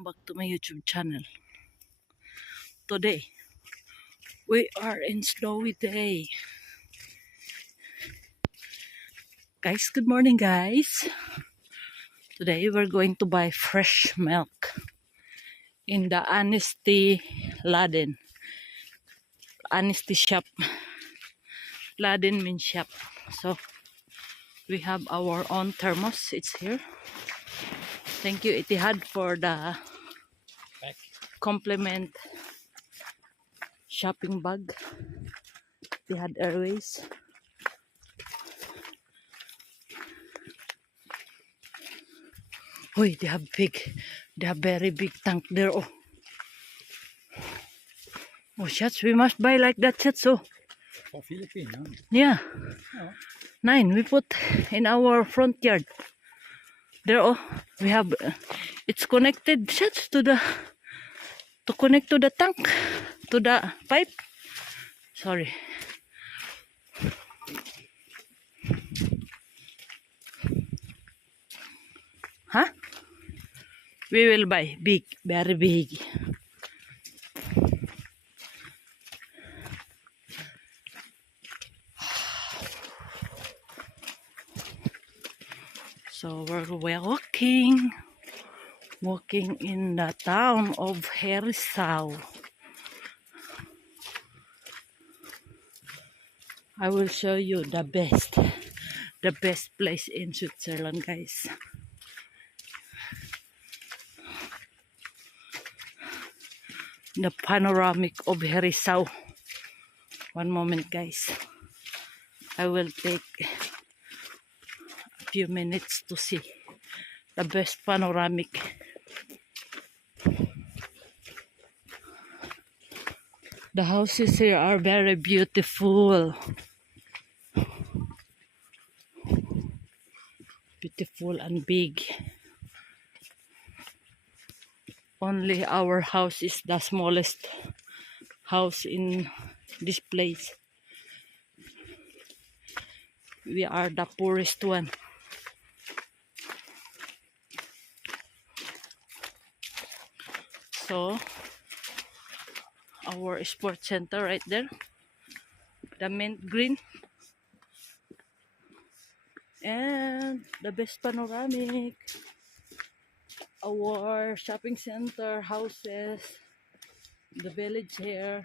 Back to my YouTube channel. Today we are in snowy day. Guys, good morning guys. Today we're going to buy fresh milk in the Honesty Laden. Honesty shop. Laden means shop. So we have our own thermos. It's here. Thank you Etihad for the compliment shopping bag. Etihad Airways. Hoy, they have very big tank there. Oh, shots, we must buy like that, shots. Oh, For Filipino. yeah. Oh. 9, we put in our front yard. There, oh, we have, it's connected, shots, to connect to the tank, to the pipe. Sorry. Huh? We will buy big, very big. So we're walking in the town of Herisau. I will show you the best place in Switzerland, guys. The panoramic of Herisau. One moment, guys. I will take a few minutes to see the best panoramic. The houses here are very beautiful. Beautiful and big. Only our house is the smallest house in this place. We are the poorest one. So, our sports center right there. The mint green. And the best panoramic. Our shopping center, houses, the village here.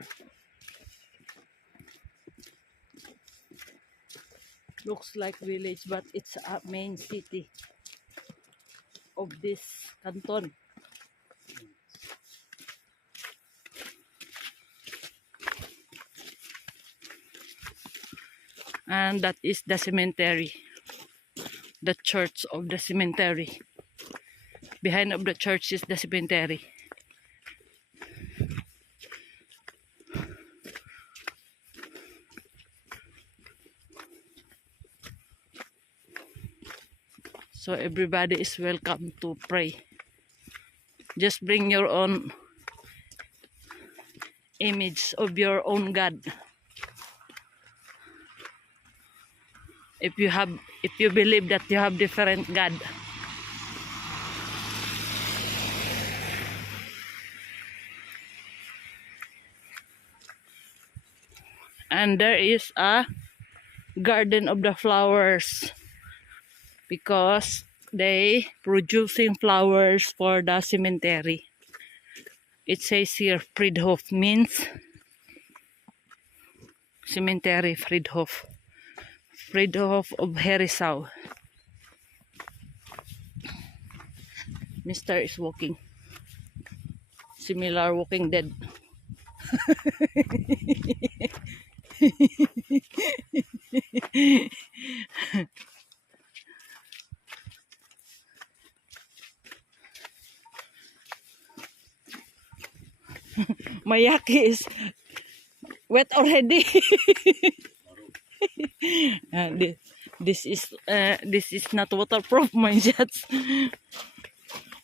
Looks like village, but it's a main city of this canton. And that is the cemetery. The church of the cemetery. Behind of the church is the cemetery. So everybody is welcome to pray. Just bring your own image of your own God. If you believe that you have different God. And there is a garden of the flowers because they producing flowers for the cemetery. It says here Friedhof means cemetery. Friedhof of Herisau. Mr. is walking. Similar Walking Dead. Mayaki is wet already. This is not waterproof, my shots.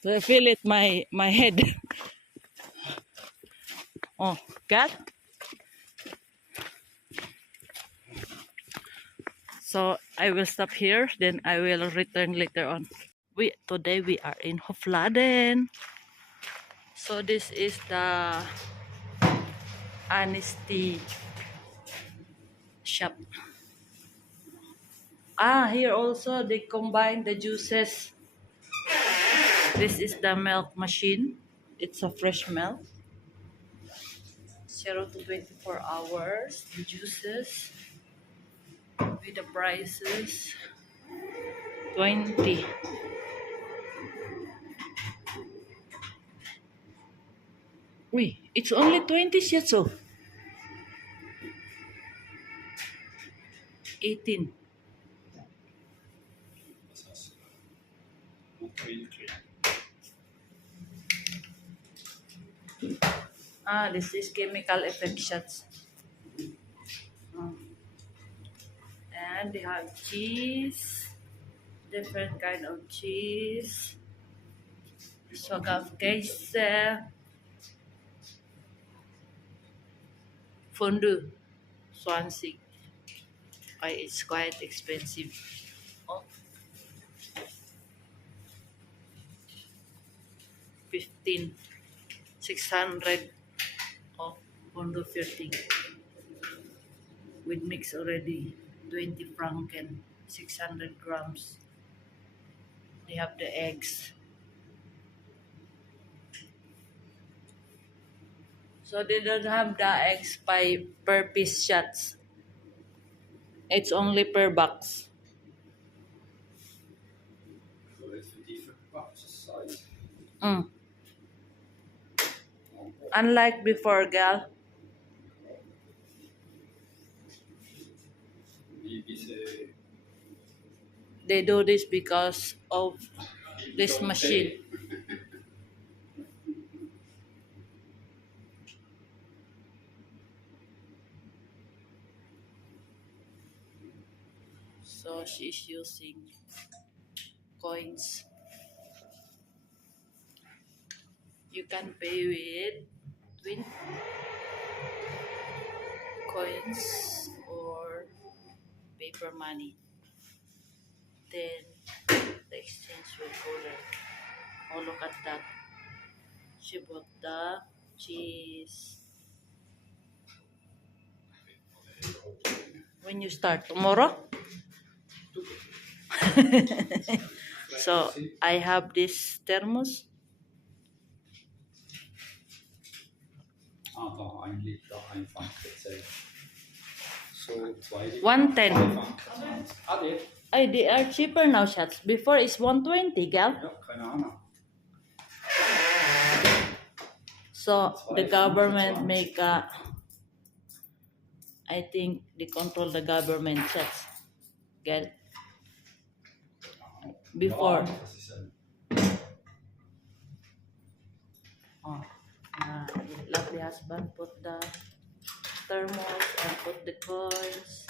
So I feel it my head. Oh God. So I will stop here, then I will return later on. Today we are in Hofladen. So this is the Honesty shop. Here also they combine the juices. This is the milk machine. It's a fresh milk. 0 to 24 hours. The juices with the prices 20. Wait, it's only 20 shiatsu. 18. This is chemical effect shots. And they have cheese, different kind of cheese. So have case fondue, Swansea. It's quite expensive. Oh, 15, 600. Oh, fondue 15. With mix already, 20 franken, 600 grams. They have the eggs. So they don't have the eggs by per piece shots. It's only per box. Mm. Unlike before, gal. They do this because of this machine. So she's using coins. You can pay with twin coins or paper money. Then the exchange will go there. Oh, look at that. She bought the cheese. When you start tomorrow? So I have this thermos. Da 1 Liter, 1 Franken zählt. So 2 Liter. 110. 2 Franken 20. They are cheaper now, shots. Before it's 120, gal. Ja, keine Ahnung. So the government make I think they control the government shots. Get before. Ja, das ist ein Lovely husband put the thermos and put the coins.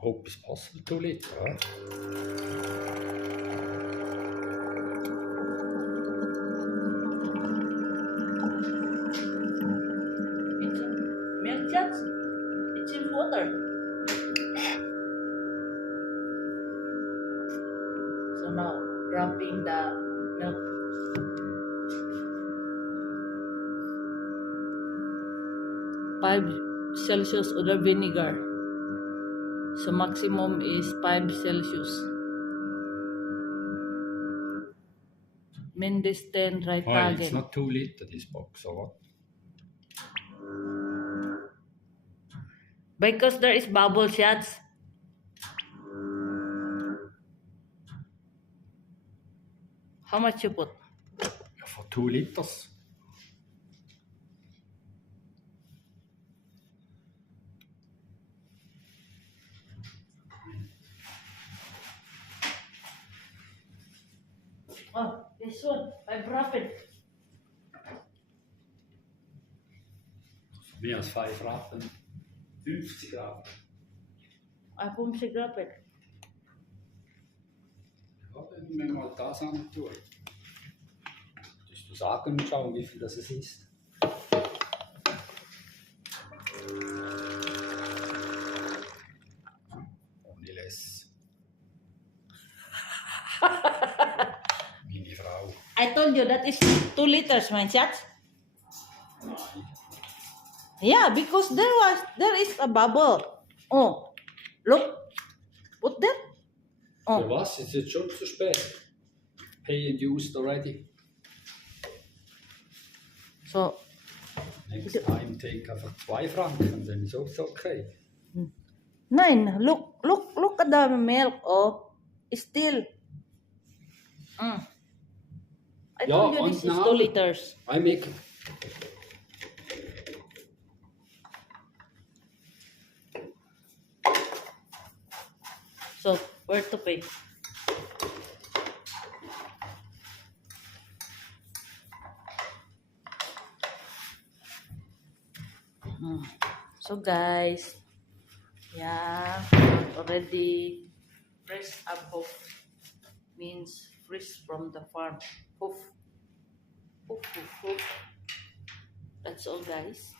hope it's possible 2 Liter. Huh? It's milk shots. It's in water. So now dropping the milk. Five Celsius or the vinegar. So maximum is 5 Celsius. Mendes 10 right Oh, it's target. not 2 Liter this box, or what? Because there is bubble shots. How much you put? Ja, for 2 liters. Oh, this one, 5 Rappen. Mehr als 5 Rappen. 50 Rappen. 50 Rappen. Ja, dann müssen wir mal das antun. Dass du sagen und schauen, wie viel das es ist. Ohne Less. Meine Frau. I told you that is 2 liters, mein Schatz. Yeah, because there is a bubble. Oh, look. Put that. Für Oh, was? Ist jetzt schon zu spät. Pay and used already. so Next time take einfach 2 Franken, dann ist auch okay. Nein, look at the milk. Oh, it's still. I Yeah, told you and this is now- 2 liters. I make So, where to pay? So guys, yeah, already fresh up hoof means fresh from the farm. Hoof, hoof, hoof, hoof. That's all guys.